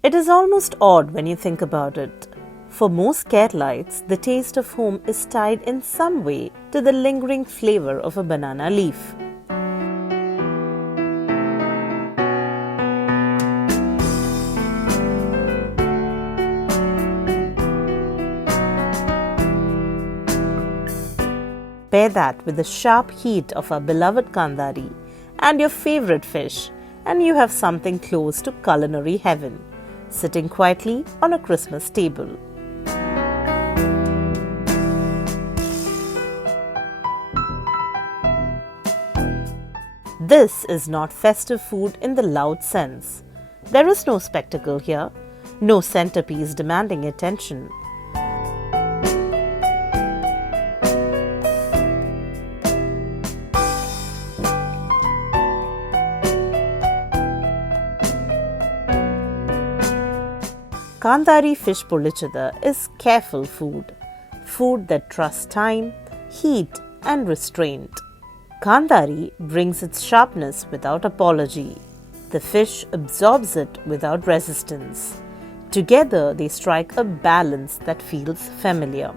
It is almost odd when you think about it. For most Keralites, the taste of home is tied in some way to the lingering flavour of a banana leaf. Pair that with the sharp heat of our beloved Kanthari and your favourite fish, and you have something close to culinary heaven, sitting quietly on a Christmas table. This is not festive food in the loud sense. There is no spectacle here, no centerpiece demanding attention. Kanthari fish Pollichathu is careful food that trusts time, heat and restraint. Kanthari brings its sharpness without apology. The fish absorbs it without resistance. Together they strike a balance that feels familiar.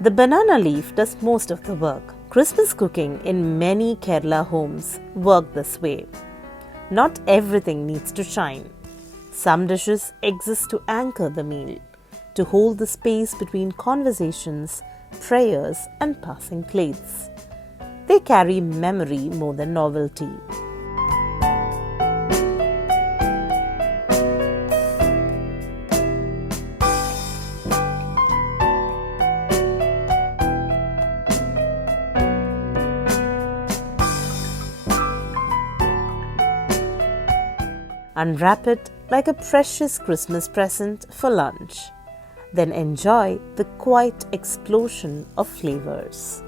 The banana leaf does most of the work. Christmas cooking in many Kerala homes work this way. Not everything needs to shine. Some dishes exist to anchor the meal, to hold the space between conversations, prayers, and passing plates. They carry memory more than novelty. Unwrap it like a precious Christmas present for lunch. Then enjoy the quiet explosion of flavors.